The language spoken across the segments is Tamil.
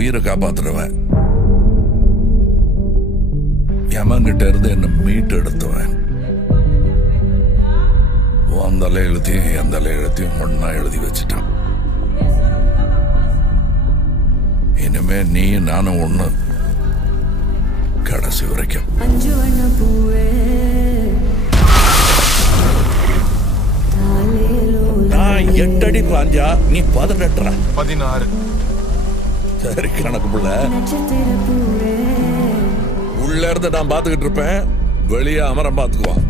உயிரை காப்பாத்துறவன், யமன்கிட்ட இருந்து என்ன மீட்டு எடுத்துவன். உன் தலை எழுத்தையும் என் தலை எழுத்தையும் ஒன்னா எழுதி வச்சுட்டான். இனிமே நீ நானும் ஒண்ணு, கடைசி வரைக்கும். நான் 8 அடி பாஞ்சா நீ 18. 16. சரி கணக்கு புள்ள. உள்ள இருந்து நான் பாத்துக்கிட்டு இருப்பேன், வெளியே அமரம் பாத்துக்குவான்.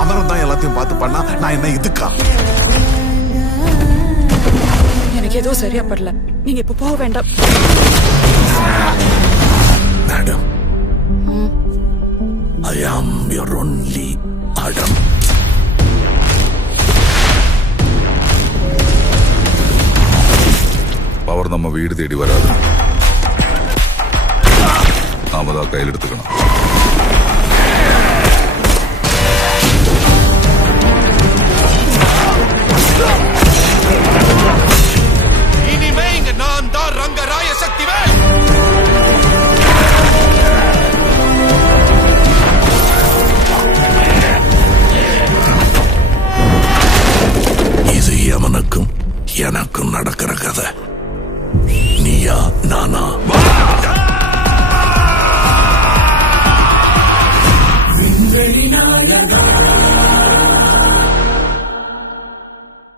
அமரம் தான் எல்லாத்தையும் பார்த்து பண்ணா நான் என்ன இதுக்கா? எனக்கு ஏதோ சரியா படல, நீங்க இப்ப போக வேண்டாம். Madam, I am your only Adam. Power நம்ம வீடு தேடி வராது, நாம தான் கையில் எடுத்துக்கணும்.